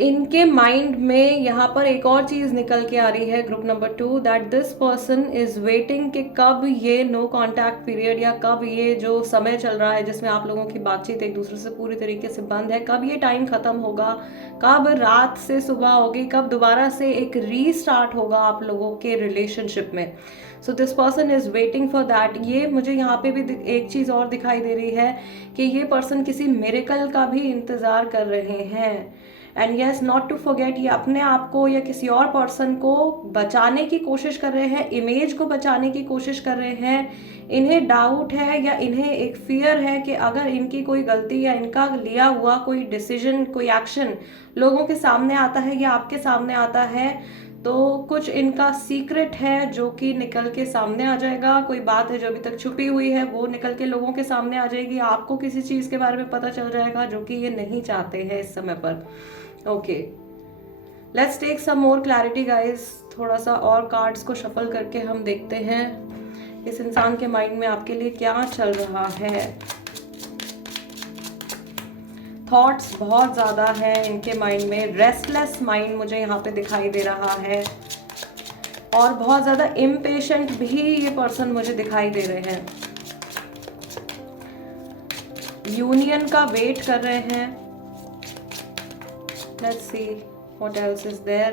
इनके माइंड में यहाँ पर एक और चीज़ निकल के आ रही है group number 2, that this person is waiting कि कब ये नो कॉन्टैक्ट पीरियड या कब ये जो समय चल रहा है जिसमें आप लोगों की बातचीत एक दूसरे से पूरी तरीके से बंद है, कब ये टाइम खत्म होगा, कब रात से सुबह होगी, कब दोबारा से एक रीस्टार्ट होगा आप लोगों के रिलेशनशिप में। So this person is waiting for that. ये मुझे यहाँ पे भी एक चीज़ और दिखाई दे रही है कि ये पर्सन किसी मिरेकल का भी इंतज़ार कर रहे हैं। And yes, not to forget, ये अपने आप को या किसी और पर्सन को बचाने की कोशिश कर रहे हैं, इमेज को बचाने की कोशिश कर रहे हैं। इन्हें डाउट है या इन्हें एक फियर है कि अगर इनकी कोई गलती या इनका लिया हुआ कोई डिसीजन, कोई एक्शन लोगों के सामने आता है या आपके सामने आता है, तो कुछ इनका सीक्रेट है जो कि निकल के सामने आ जाएगा। कोई बात है जो अभी तक छुपी हुई है वो निकल के लोगों के सामने आ जाएगी। आपको किसी चीज़ के बारे में पता चल जाएगा जो कि ये नहीं चाहते हैं इस समय पर। Okay, let's take some more clarity guys. थोड़ा सा और कार्ड्स को शफल करके हम देखते हैं इस इंसान के माइंड में आपके लिए क्या चल रहा है। थॉट्स बहुत ज़्यादा है इनके माइंड में, रेस्टलेस माइंड मुझे यहाँ पे दिखाई दे रहा है, और बहुत ज़्यादा इम्पेशेंट भी ये पर्सन मुझे दिखाई दे रहे हैं। यूनियन का वेट कर रहे हैं। Let's see what else is there.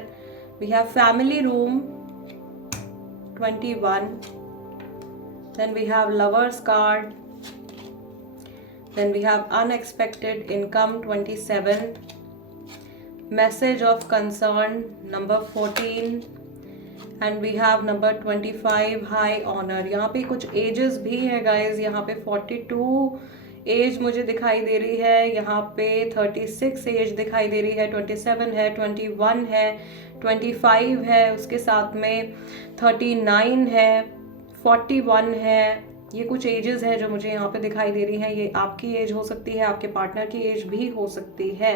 We have family room 21, then we have lovers card, then we have unexpected income 27, message of concern number 14, and we have number 25 high honor. यहाँ पे कुछ ages भी है guys, यहाँ पे 42 as मुझे दिखाई दे रही है यहाँ पे 36 एज दिखाई दे रही है, 27 है, 21 है, 25 है, उसके साथ में 39 है, 41 है। ये कुछ एजेस हैं जो मुझे यहाँ पे दिखाई दे रही हैं। ये आपकी एज हो सकती है, आपके पार्टनर की एज भी हो सकती है।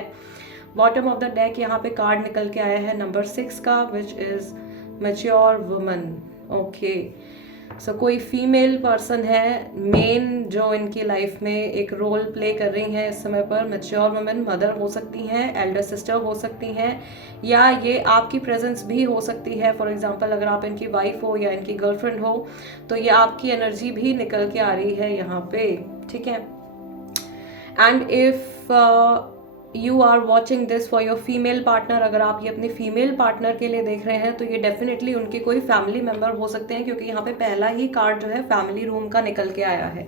बॉटम ऑफ द डेक यहाँ पे कार्ड निकल के आया है नंबर 6 का, which is mature woman. Okay, so कोई फीमेल पर्सन है मेन जो इनकी लाइफ में एक रोल प्ले कर रही हैं इस समय पर। मैच्योर वुमन मदर हो सकती हैं, एल्डर सिस्टर हो सकती हैं, या ये आपकी प्रेजेंस भी हो सकती है। फॉर एग्जांपल अगर आप इनकी वाइफ हो या इनकी गर्लफ्रेंड हो तो ये आपकी एनर्जी भी निकल के आ रही है यहाँ पे, ठीक है। And if you are watching this for your female partner, अगर आप ये अपने फीमेल पार्टनर के लिए देख रहे हैं तो ये डेफिनेटली उनके कोई फैमिली मेंबर हो सकते हैं, क्योंकि यहाँ पे पहला ही कार्ड जो है फैमिली रूम का निकल के आया है।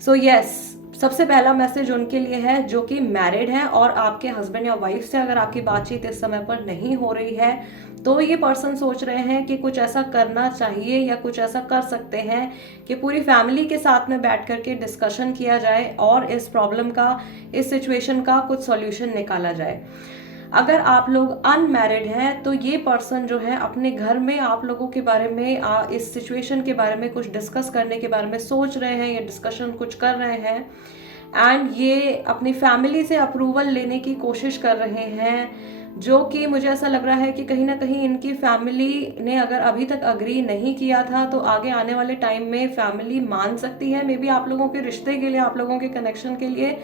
सो यस, सबसे पहला मैसेज उनके लिए है जो कि मैरिड है और आपके हस्बैंड या वाइफ से अगर आपकी बातचीत इस समय पर नहीं हो रही है तो ये पर्सन सोच रहे हैं कि कुछ ऐसा करना चाहिए या कुछ ऐसा कर सकते हैं कि पूरी फैमिली के साथ में बैठ करके डिस्कशन किया जाए और इस प्रॉब्लम का, इस सिचुएशन का कुछ सॉल्यूशन निकाला जाए। अगर आप लोग अनमैरिड हैं तो ये पर्सन जो है अपने घर में आप लोगों के बारे में, इस सिचुएशन के बारे में कुछ डिस्कस करने के बारे में सोच रहे हैं या डिस्कशन कुछ कर रहे हैं, एंड ये अपनी फैमिली से अप्रूवल लेने की कोशिश कर रहे हैं, जो कि मुझे ऐसा लग रहा है कि कहीं ना कहीं इनकी फैमिली ने अगर अभी तक अग्री नहीं किया था तो आगे आने वाले टाइम में फैमिली मान सकती है, मे बी आप लोगों के रिश्ते के लिए, आप लोगों के कनेक्शन के लिए,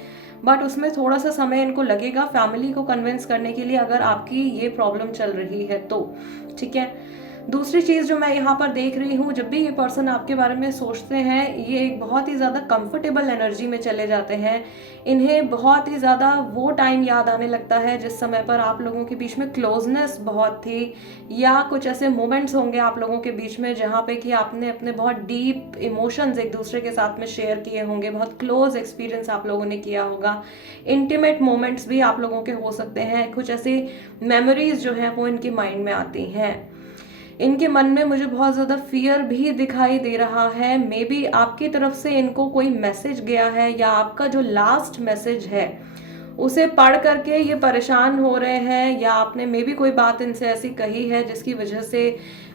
बट उसमें थोड़ा सा समय इनको लगेगा फैमिली को कन्विंस करने के लिए, अगर आपकी ये प्रॉब्लम चल रही है तो, ठीक है। दूसरी चीज़ जो मैं यहाँ पर देख रही हूँ, जब भी ये पर्सन आपके बारे में सोचते हैं ये एक बहुत ही ज़्यादा कंफर्टेबल एनर्जी में चले जाते हैं। इन्हें बहुत ही ज़्यादा वो टाइम याद आने लगता है जिस समय पर आप लोगों के बीच में क्लोजनेस बहुत थी, या कुछ ऐसे मोमेंट्स होंगे आप लोगों के बीच में जहाँ पे कि आपने अपने बहुत डीप इमोशंस एक दूसरे के साथ में शेयर किए होंगे, बहुत क्लोज एक्सपीरियंस आप लोगों ने किया होगा, इंटीमेट मोमेंट्स भी आप लोगों के हो सकते हैं। कुछ ऐसी मेमोरीज जो हैं वो इनके माइंड में आती हैं। इनके मन में मुझे बहुत ज़्यादा फियर भी दिखाई दे रहा है। मे बी आपकी तरफ से इनको कोई मैसेज गया है या आपका जो लास्ट मैसेज है उसे पढ़ करके ये परेशान हो रहे हैं, या आपने मे बी कोई बात इनसे ऐसी कही है जिसकी वजह से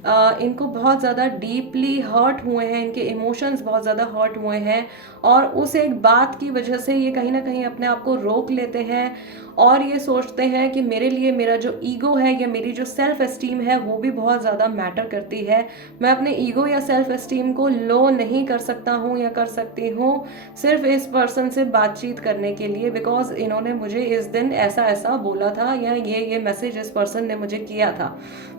इनको बहुत ज़्यादा डीपली हर्ट हुए हैं, इनके इमोशंस बहुत ज़्यादा हर्ट हुए हैं, और उस एक बात की वजह से ये कहीं ना कहीं अपने आप को रोक लेते हैं और ये सोचते हैं कि मेरे लिए मेरा जो ईगो है या मेरी जो सेल्फ एस्टीम है वो भी बहुत ज़्यादा मैटर करती है। मैं अपने ईगो या सेल्फ एस्टीम को लो नहीं कर सकता हूँ या कर सकती हूँ सिर्फ इस पर्सन से बातचीत करने के लिए, बिकॉज इन्होंने मुझे इस दिन ऐसा ऐसा बोला था या ये मैसेज इस पर्सन ने मुझे किया था,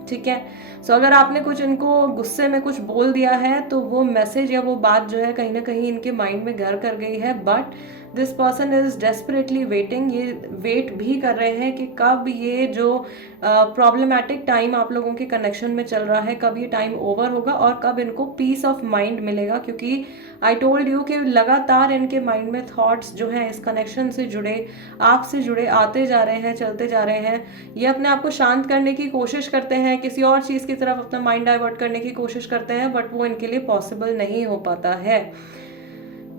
ठीक है। सो अगर आपने कुछ इनको गुस्से में कुछ बोल दिया है तो वो मैसेज या वो बात जो है कहीं ना कहीं इनके माइंड में घर कर गई है, but this person is desperately waiting. ये वेट भी कर रहे हैं कि कब ये जो प्रॉब्लमैटिक टाइम आप लोगों के कनेक्शन में चल रहा है, कब ये टाइम ओवर होगा और कब इनको पीस ऑफ माइंड मिलेगा, क्योंकि आई टोल्ड यू कि लगातार इनके माइंड में थॉट्स जो हैं इस कनेक्शन से जुड़े, आपसे जुड़े आते जा रहे हैं, चलते जा रहे हैं। ये अपने आप को शांत करने की कोशिश करते हैं, किसी और चीज़ की तरफ अपना माइंड डाइवर्ट करने की कोशिश करते हैं, बट वो इनके लिए पॉसिबल नहीं हो पाता है।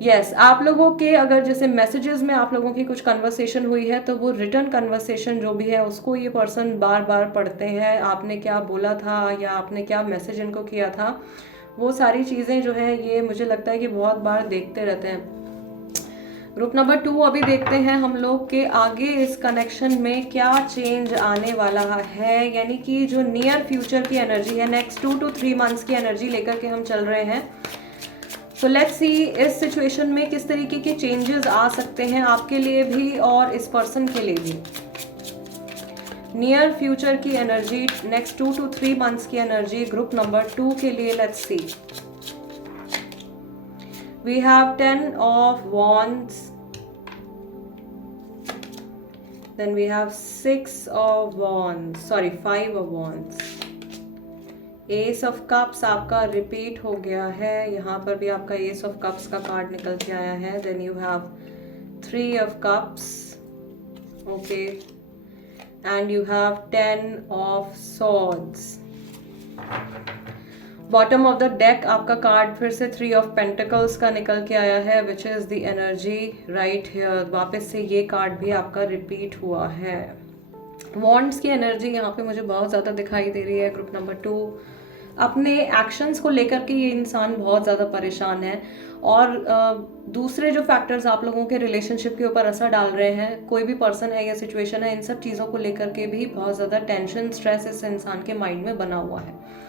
यस, आप लोगों के अगर जैसे मैसेजेस में आप लोगों की कुछ कन्वर्सेशन हुई है तो वो रिटर्न कन्वर्सेशन जो भी है उसको ये पर्सन बार बार पढ़ते हैं, आपने क्या बोला था या आपने क्या मैसेज इनको किया था, वो सारी चीज़ें जो है ये मुझे लगता है कि बहुत बार देखते रहते हैं। ग्रुप नंबर 2 अभी देखते हैं हम लोग के आगे इस कनेक्शन में क्या चेंज आने वाला है, यानी कि जो नियर फ्यूचर की एनर्जी है, नेक्स्ट 2 to 3 मंथ्स की एनर्जी लेकर के हम चल रहे हैं। सो लेट्स सी इस सिचुएशन में किस तरीके के चेंजेस आ सकते हैं आपके लिए भी और इस पर्सन के लिए भी। नियर फ्यूचर की एनर्जी, नेक्स्ट 2 to 3 मंथ्स की एनर्जी ग्रुप नंबर 2 के लिए, let's see. We have 10 of wands, then we have 6 of wands, sorry 5 of wands, ace of cups आपका रिपीट हो गया है, यहाँ पर भी आपका एस ऑफ कप्स का कार्ड निकल के आया है, then you have 3 of cups, okay, and you have 10 of swords. Bottom of the deck आपका कार्ड फिर से 3 ऑफ पेंटिकल्स का निकल के आया है, which is the energy right here. वापस से ये कार्ड भी आपका रिपीट हुआ है। वॉन्ड्स की एनर्जी यहाँ पे मुझे बहुत ज़्यादा दिखाई दे रही है। ग्रुप नंबर 2, अपने एक्शंस को लेकर के ये इंसान बहुत ज़्यादा परेशान है और दूसरे जो फैक्टर्स आप लोगों के रिलेशनशिप के ऊपर असर डाल रहे हैं, कोई भी पर्सन है या सिचुएशन है, इन सब चीज़ों को लेकर के भी बहुत ज़्यादा टेंशन, स्ट्रेस इस इंसान के माइंड में बना हुआ है।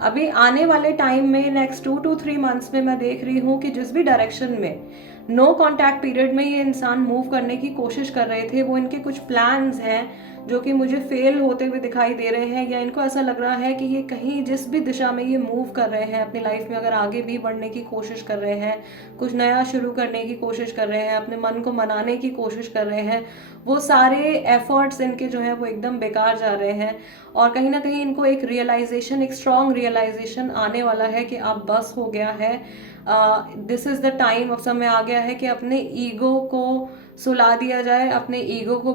अभी आने वाले टाइम में नेक्स्ट 2 to 3 मंथ्स में मैं देख रही हूँ कि जिस भी डायरेक्शन में नो कॉन्टैक्ट पीरियड में ये इंसान मूव करने की कोशिश कर रहे थे, वो इनके कुछ प्लान्स हैं जो कि मुझे फेल होते हुए दिखाई दे रहे हैं, या इनको ऐसा लग रहा है कि ये कहीं जिस भी दिशा में ये मूव कर रहे हैं अपनी लाइफ में, अगर आगे भी बढ़ने की कोशिश कर रहे हैं, कुछ नया शुरू करने की कोशिश कर रहे हैं, अपने मन को मनाने की कोशिश कर रहे हैं, वो सारे एफर्ट्स इनके जो है वो एकदम बेकार जा रहे हैं। और कहीं ना कहीं इनको एक रियलाइजेशन, एक स्ट्रॉन्ग रियलाइजेशन आने वाला है कि अब बस हो गया है, दिस इज़ द टाइम, अब समय आ गया है कि अपने ईगो को सुला दिया जाए, अपने ईगो को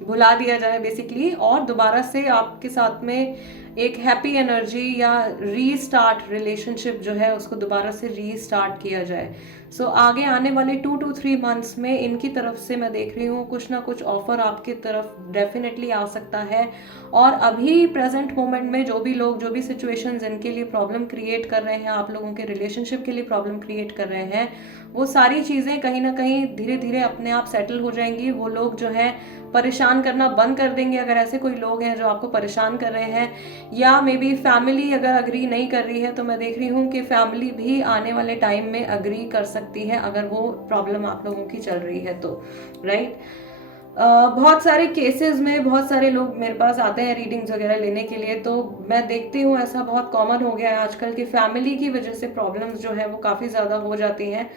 भुला दिया जाए बेसिकली, और दोबारा से आपके साथ में एक हैप्पी एनर्जी या रीस्टार्ट रिलेशनशिप जो है उसको दोबारा से रीस्टार्ट किया जाए। सो आगे आने वाले 2 to 3 मंथ्स में इनकी तरफ से मैं देख रही हूँ कुछ ना कुछ ऑफर आपकी तरफ डेफिनेटली आ सकता है। और अभी प्रेजेंट मोमेंट में जो भी लोग, जो भी सिचुएशंस इनके लिए प्रॉब्लम क्रिएट कर रहे हैं, आप लोगों के रिलेशनशिप के लिए प्रॉब्लम क्रिएट कर रहे हैं, वो सारी चीज़ें कहीं ना कहीं धीरे धीरे अपने आप सेटल हो जाएंगी। वो लोग जो हैं परेशान करना बंद कर देंगे, अगर ऐसे कोई लोग हैं जो आपको परेशान कर रहे हैं, या मे बी फैमिली अगर अग्री नहीं कर रही है, तो मैं देख रही हूँ कि फैमिली भी आने वाले टाइम में अग्री कर सकती है अगर वो प्रॉब्लम आप लोगों की चल रही है तो, राइट। बहुत सारे केसेस में बहुत सारे लोग मेरे पास आते हैं रीडिंग्स वगैरह लेने के लिए, तो मैं देखती हूँ ऐसा बहुत कॉमन हो गया है आजकल कि फैमिली की वजह से प्रॉब्लम्स जो है वो काफ़ी ज़्यादा हो जाती हैं।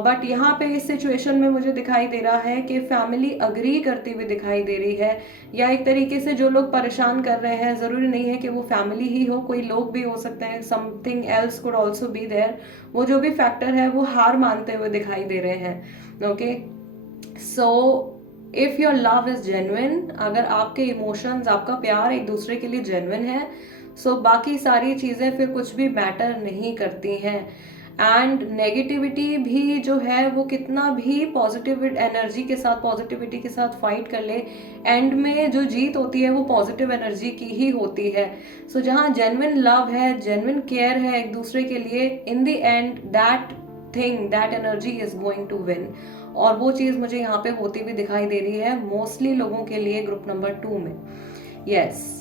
बट यहाँ पे इस सिचुएशन में मुझे दिखाई दे रहा है कि फैमिली अग्री करती हुई दिखाई दे रही है, या एक तरीके से जो लोग परेशान कर रहे हैं, ज़रूरी नहीं है कि वो फैमिली ही हो, कोई लोग भी हो सकते हैं, something else could also be there, वो जो भी फैक्टर है वो हार मानते हुए दिखाई दे रहे हैं। Okay, so if your love is genuine, अगर आपके इमोशंस, आपका प्यार एक दूसरे के लिए जेन्युइन है, सो बाकी सारी चीज़ें फिर कुछ भी मैटर नहीं करती हैं। एंड नेगेटिविटी भी जो है वो कितना भी पॉजिटिव एनर्जी के साथ, पॉजिटिविटी के साथ फाइट कर ले, एंड में जो जीत होती है वो पॉजिटिव एनर्जी की ही होती है। सो जहाँ जेन्युइन लव है, जेन्युइन केयर है एक दूसरे के लिए, in the end that thing, that energy is going to win. और वो चीज़ मुझे यहाँ पे होती हुई दिखाई दे रही है मोस्टली लोगों के लिए ग्रुप नंबर 2 में। यस,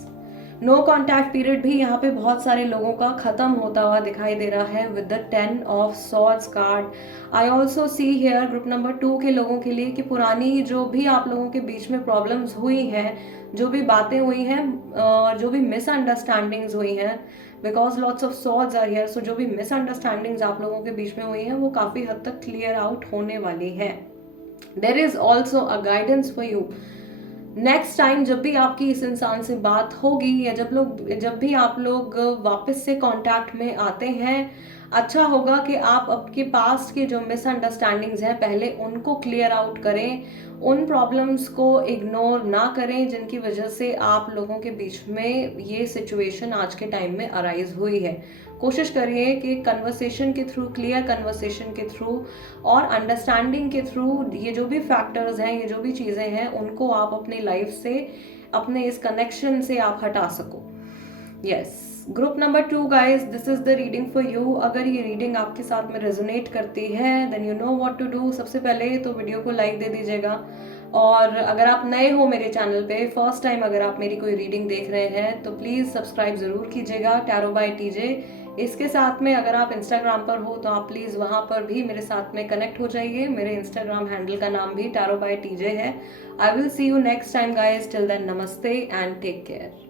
नो कॉन्टैक्ट पीरियड भी यहाँ पे बहुत सारे लोगों का खत्म होता हुआ दिखाई दे रहा है with the 10 of swords card. I also see here group number 2 के लोगों के लिए कि पुरानी जो भी आप लोगों के बीच में प्रॉब्लम्स हुई हैं, जो भी बातें हुई हैं, जो भी मिसअंडरस्टैंडिंग्स हुई हैं, because lots of swords are here, so जो भी मिसअंडरस्टैंडिंग्स आप लोगों के बीच में हुई हैं वो काफ़ी हद तक क्लियर आउट होने वाली है। There is also a guidance for you. Next time जब भी आपकी इस इंसान से बात होगी, या जब भी आप लोग वापस से कांटेक्ट में आते हैं, अच्छा होगा कि आप आपके पास्ट के जो मिसअंडरस्टैंडिंग्स हैं पहले उनको क्लियर आउट करें, उन प्रॉब्लम्स को इग्नोर ना करें जिनकी वजह से आप लोगों के बीच में ये सिचुएशन आज के टाइम में अराइज हुई है। कोशिश करिए कि कन्वर्सेशन के थ्रू, क्लियर कन्वर्सेशन के थ्रू और अंडरस्टैंडिंग के थ्रू ये जो भी फैक्टर्स हैं, ये जो भी चीज़ें हैं, उनको आप अपनी लाइफ से, अपने इस कनेक्शन से आप हटा सको। Yes, group number 2 guys, this is the reading for you. अगर ये रीडिंग आपके साथ में रेजोनेट करती है then you know what to do. सबसे पहले तो वीडियो को लाइक दे दीजिएगा, और अगर आप नए हो मेरे चैनल पे, फर्स्ट टाइम अगर आप मेरी कोई रीडिंग देख रहे हैं, तो प्लीज़ सब्सक्राइब ज़रूर कीजिएगा, टैरो बाय टीजे। इसके साथ में अगर आप इंस्टाग्राम पर हो तो आप प्लीज़ वहाँ पर भी मेरे साथ में कनेक्ट हो जाइए। मेरे इंस्टाग्राम हैंडल का नाम भी टैरो बाय टीजे है। I will see you next time guys, till then नमस्ते एंड टेक केयर।